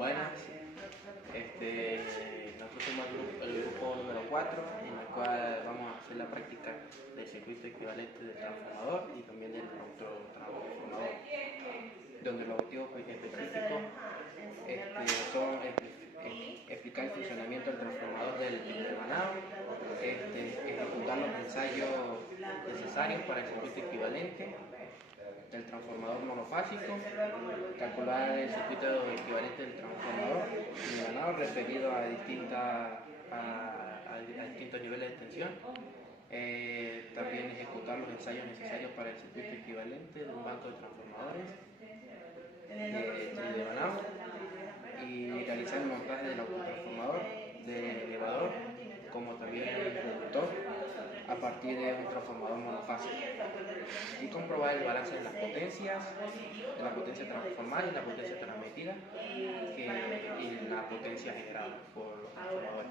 Buenas, nosotros somos el grupo número 4, en el cual vamos a hacer la práctica del circuito equivalente del transformador y también del autotransformador, donde los objetivos específicos son explicar el funcionamiento del transformador del devanado, ejecutar los ensayos necesarios para el circuito equivalente del transformador monofásico, calcular el circuito equivalente del transformador devanado referido a distintos niveles de tensión, también ejecutar los ensayos necesarios para el circuito equivalente de un banco de transformadores de devanado y realizar el montaje del autotransformador, del elevador, como también el reductor a partir de un transformador monofásico, y comprobar el balance de las potencias, de la potencia transformada y la potencia transmitida y la potencia generada por los transformadores.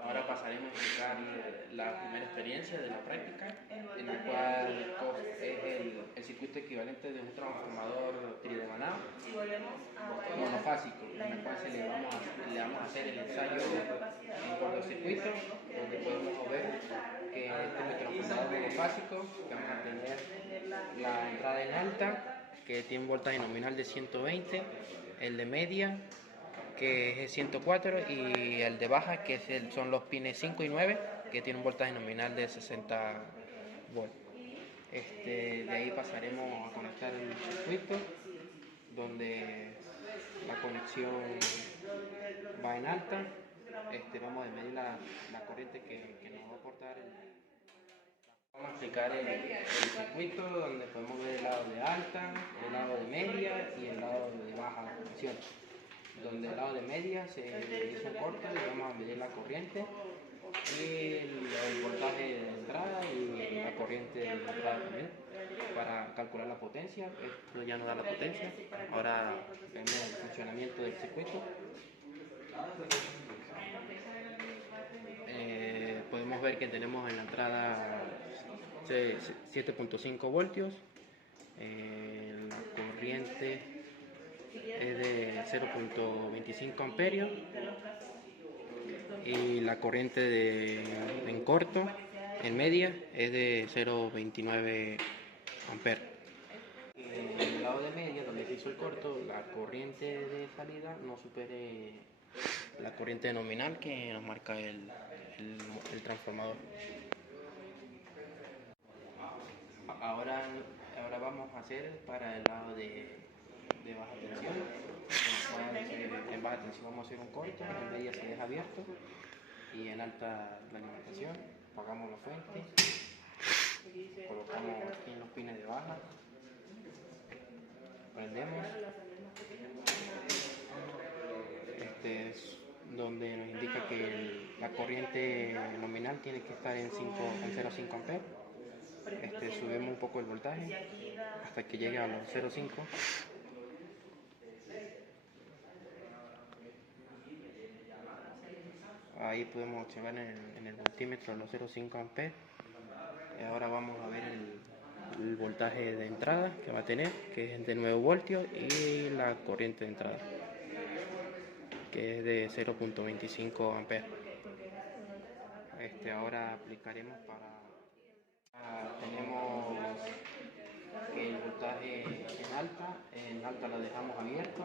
Ahora pasaremos a explicar la primera experiencia de la práctica, en la cual es el circuito equivalente de un transformador tridevanado monofásico, en el cual le vamos a hacer el ensayo en cortocircuito, donde podemos ver que este es el transformador monofásico, que vamos a tener la entrada en alta, que tiene un voltaje nominal de 120, el de media, que es 104, y el de baja, que son los pines 5 y 9, que tiene un voltaje nominal de 60 volts. De ahí pasaremos a conectar el circuito, donde la conexión va en alta. Vamos a medir la corriente que nos va a aportar Vamos a explicar el circuito, donde podemos ver el lado de alta, el lado de media y el lado de baja tensión. Donde el lado de media se hizo un corte y vamos a medir la corriente y el voltaje de entrada y la corriente de entrada también para calcular la potencia. Esto ya nos da la potencia. Ahora vemos el funcionamiento del circuito. Podemos ver que tenemos en la entrada 7.5 voltios, la corriente es de 0.25 amperios y la corriente en corto, en media, es de 0.29 amperes. En el lado de media, donde se hizo el corto, la corriente de salida no supere la corriente nominal que nos marca el transformador. Ahora vamos a hacer para el lado de baja tensión. En baja tensión vamos a hacer un corto, en media se deja abierto y en alta la alimentación. Apagamos la fuente, colocamos aquí en los pines de baja, prendemos. Este es donde nos indica que la corriente nominal tiene que estar en 0.5 amperes. Subimos un poco el voltaje hasta que llegue a los 0.5. Ahí podemos observar en el voltímetro los 0.5 amperes. Ahora vamos a ver el voltaje de entrada que va a tener, que es de 9 voltios, y la corriente de entrada, que es de 0.25 amperes. Ahora aplicaremos tenemos el voltaje en alta lo dejamos abierto,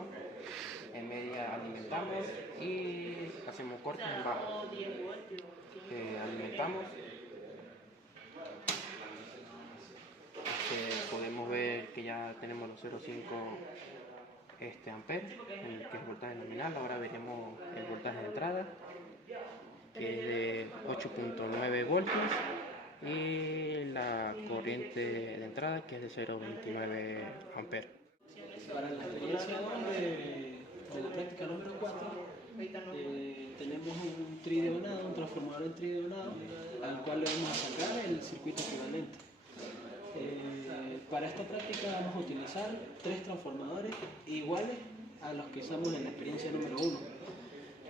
en media alimentamos y hacemos cortes en bajo. Alimentamos. Podemos ver que ya tenemos los 0.5 amperes, que es el voltaje nominal. Ahora veremos el voltaje de entrada, que es de 8.9 voltios, y la corriente de entrada, que es de 0.29 amperes. Para la experiencia de la práctica número 4, tenemos un tridevanado, un transformador en tridevanado, al cual le vamos a sacar el circuito equivalente. Para esta práctica vamos a utilizar 3 transformadores iguales a los que usamos en la experiencia número 1.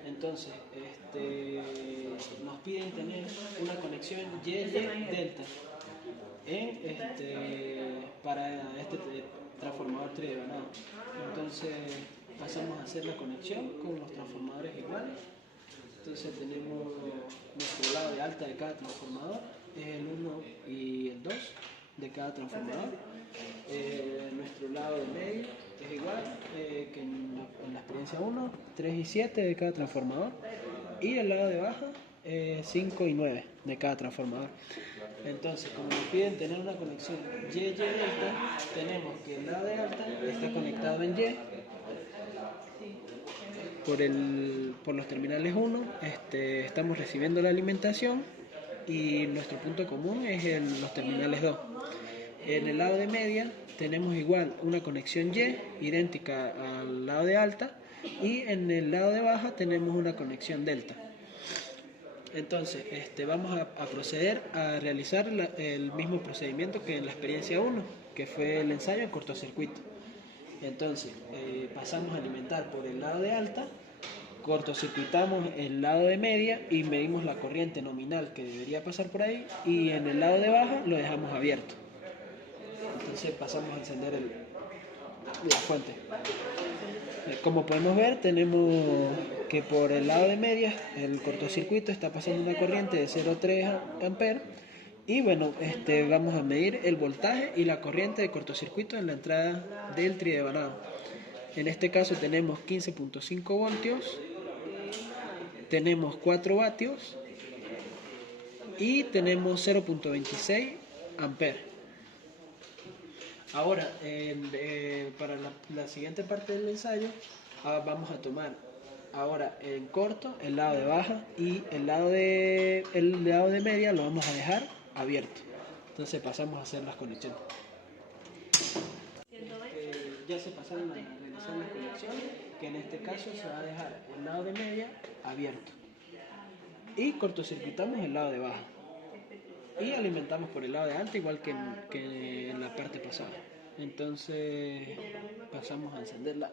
Entonces, nos piden tener una conexión Y-delta para este transformador tridevanado. Entonces, pasamos a hacer la conexión con los transformadores iguales. Entonces tenemos nuestro lado de alta de cada transformador, es el 1 y el 2 de cada transformador. Nuestro lado de medio es igual que en la experiencia 1, 3 y 7 de cada transformador. Y el lado de baja, 5 y 9 de cada transformador. Entonces, como nos piden tener una conexión Y delta, tenemos que el lado de alta está conectado en Y por los terminales 1, estamos recibiendo la alimentación y nuestro punto común es en los terminales 2. En el lado de media tenemos igual una conexión Y idéntica al lado de alta y en el lado de baja tenemos una conexión delta. Entonces vamos a proceder a realizar el mismo procedimiento que en la experiencia 1, que fue el ensayo en cortocircuito. Entonces pasamos a alimentar por el lado de alta, cortocircuitamos el lado de media y medimos la corriente nominal que debería pasar por ahí, y en el lado de baja lo dejamos abierto. Entonces pasamos a encender la fuente. Como podemos ver, tenemos que por el lado de media el cortocircuito está pasando una corriente de 0,3 amperes. Y bueno, vamos a medir el voltaje y la corriente de cortocircuito en la entrada del tridevanado. En este caso tenemos 15.5 voltios, tenemos 4 vatios y tenemos 0.26 amperes. Ahora, para la siguiente parte del ensayo, vamos a tomar ahora en corto el lado de baja y el lado de media lo vamos a dejar abierto. Entonces pasamos a hacer las conexiones. Ya se pasaron a realizar las conexiones, que en este caso se va a dejar el lado de media abierto. Y cortocircuitamos el lado de baja. Y alimentamos por el lado de alta igual que en la parte pasada. Entonces pasamos a encender la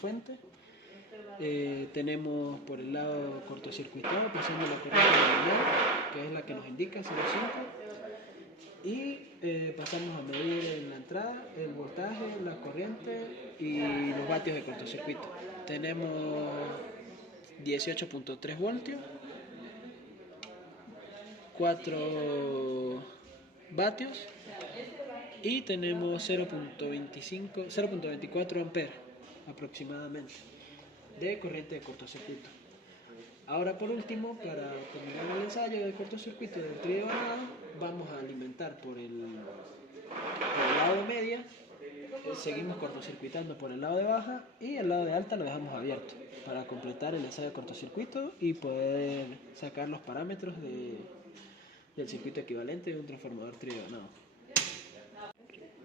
fuente. Tenemos por el lado cortocircuitado pasando la corriente nominal, que es la que nos indica 0,5, y pasamos a medir en la entrada el voltaje, la corriente y los vatios de cortocircuito. Tenemos 18.3 voltios, 4 vatios y tenemos 0.24 amperes aproximadamente de corriente de cortocircuito. Ahora por último, para terminar el ensayo de cortocircuito del tridevanado, vamos a alimentar por el lado de media, seguimos cortocircuitando por el lado de baja y el lado de alta lo dejamos abierto para completar el ensayo de cortocircuito y poder sacar los parámetros del circuito equivalente de un transformador tridevanado.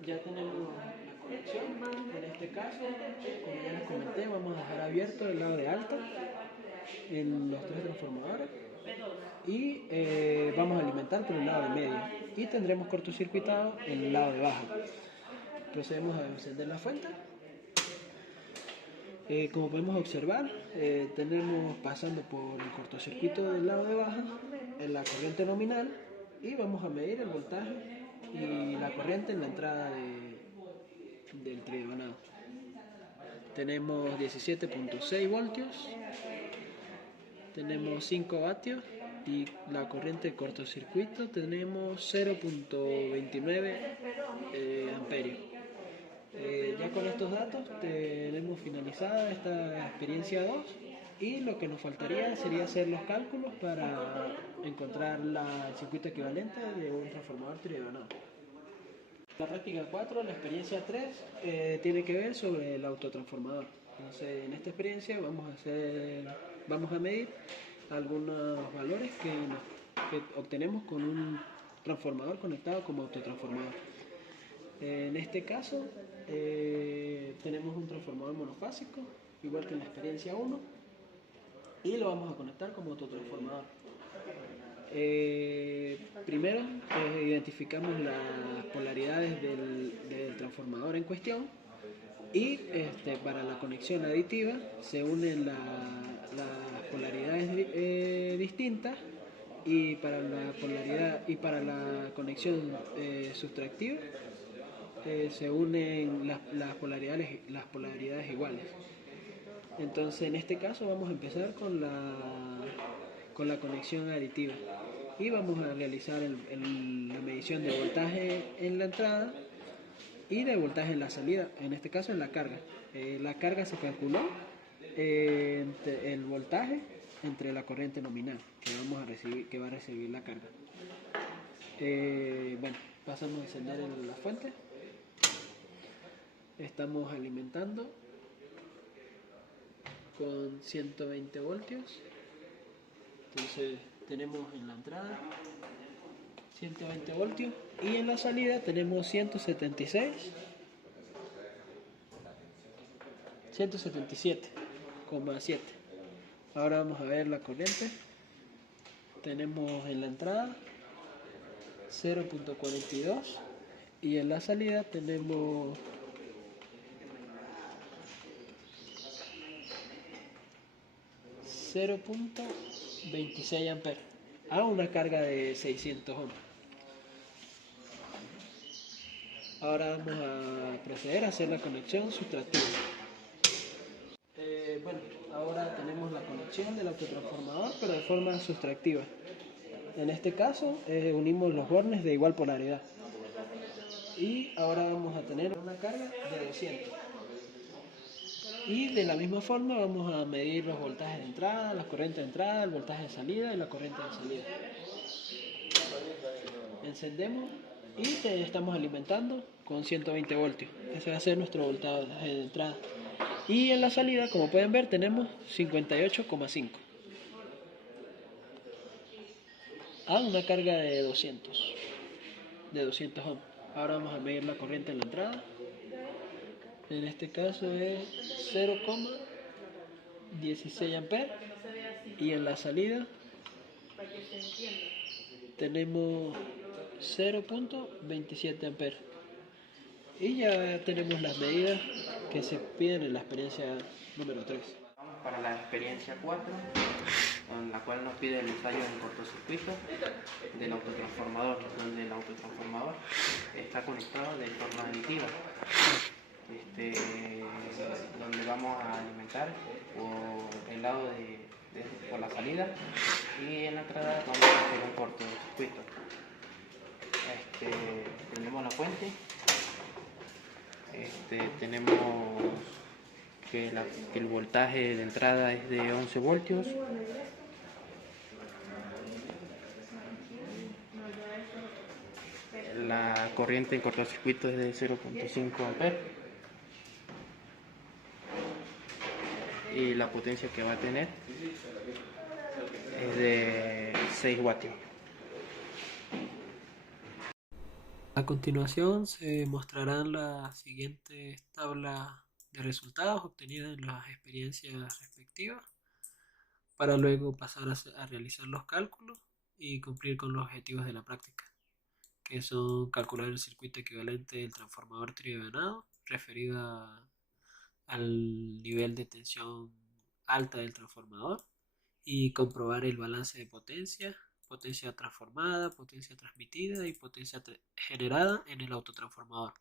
Ya tenemos la conexión. En este caso, como ya les comenté, vamos a dejar abierto el lado de alta en los 3 transformadores y vamos a alimentar por el lado de media y tendremos cortocircuitado el lado de baja. Procedemos a encender la fuente. Como podemos observar, tenemos pasando por el cortocircuito del lado de baja en la corriente nominal y vamos a medir el voltaje y la corriente en la entrada del tridevanado. Tenemos 17.6 voltios, tenemos 5 vatios y la corriente de cortocircuito tenemos 0.29 amperios. Ya con estos datos tenemos finalizada esta experiencia 2 y lo que nos faltaría sería hacer los cálculos para encontrar el circuito equivalente de un transformador tridevanado. La práctica 4, la experiencia 3, tiene que ver sobre el autotransformador. Entonces, en esta experiencia vamos a medir algunos valores que obtenemos con un transformador conectado como autotransformador. En este caso, tenemos un transformador monofásico, igual que en la experiencia 1, y lo vamos a conectar como autotransformador. Primero identificamos las polaridades del transformador en cuestión y para la conexión aditiva se unen las polaridades distintas y para la conexión sustractiva se unen las polaridades iguales. Entonces en este caso vamos a empezar con la conexión aditiva y vamos a realizar la medición de voltaje en la entrada y de voltaje en la salida, en este caso en la carga. La carga se calculó el voltaje entre la corriente nominal que va a recibir la carga. Bueno, pasamos a encender la fuente. Estamos alimentando con 120 voltios. Entonces tenemos en la entrada 120 voltios y en la salida tenemos 177,7. Ahora vamos a ver la corriente. Tenemos en la entrada 0.42 y en la salida tenemos 0.26 amperes a una carga de 600 ohms. Ahora vamos a proceder a hacer la conexión sustractiva. Bueno, ahora tenemos la conexión del autotransformador, pero de forma sustractiva. En este caso, unimos los bornes de igual polaridad. Y ahora vamos a tener una carga de 200. Y de la misma forma vamos a medir los voltajes de entrada, las corrientes de entrada, el voltaje de salida y la corriente de salida. Encendemos y estamos alimentando con 120 voltios. Ese va a ser nuestro voltaje de entrada. Y en la salida, como pueden ver, tenemos 58,5 a una carga de 200 ohms. Ahora vamos a medir la corriente en la entrada. En este caso es 0,16 amperes y en la salida tenemos 0.27 amperes. Y ya tenemos las medidas que se piden en la experiencia número 3. Vamos para la experiencia 4, en la cual nos pide el ensayo en cortocircuito del autotransformador, donde el autotransformador está conectado de forma aditiva, donde vamos a alimentar por el lado por la salida y en la entrada vamos a hacer un cortocircuito. Tenemos la fuente. Tenemos que el voltaje de entrada es de 11 voltios. La corriente en cortocircuito es de 0.5 amperes. Y la potencia que va a tener es de 6 vatios. A continuación se mostrarán las siguientes tablas de resultados obtenidas en las experiencias respectivas para luego pasar a realizar los cálculos y cumplir con los objetivos de la práctica, que son calcular el circuito equivalente del transformador tridimensional referido al nivel de tensión alta del transformador y comprobar el balance de potencia transformada, potencia transmitida y potencia generada en el autotransformador.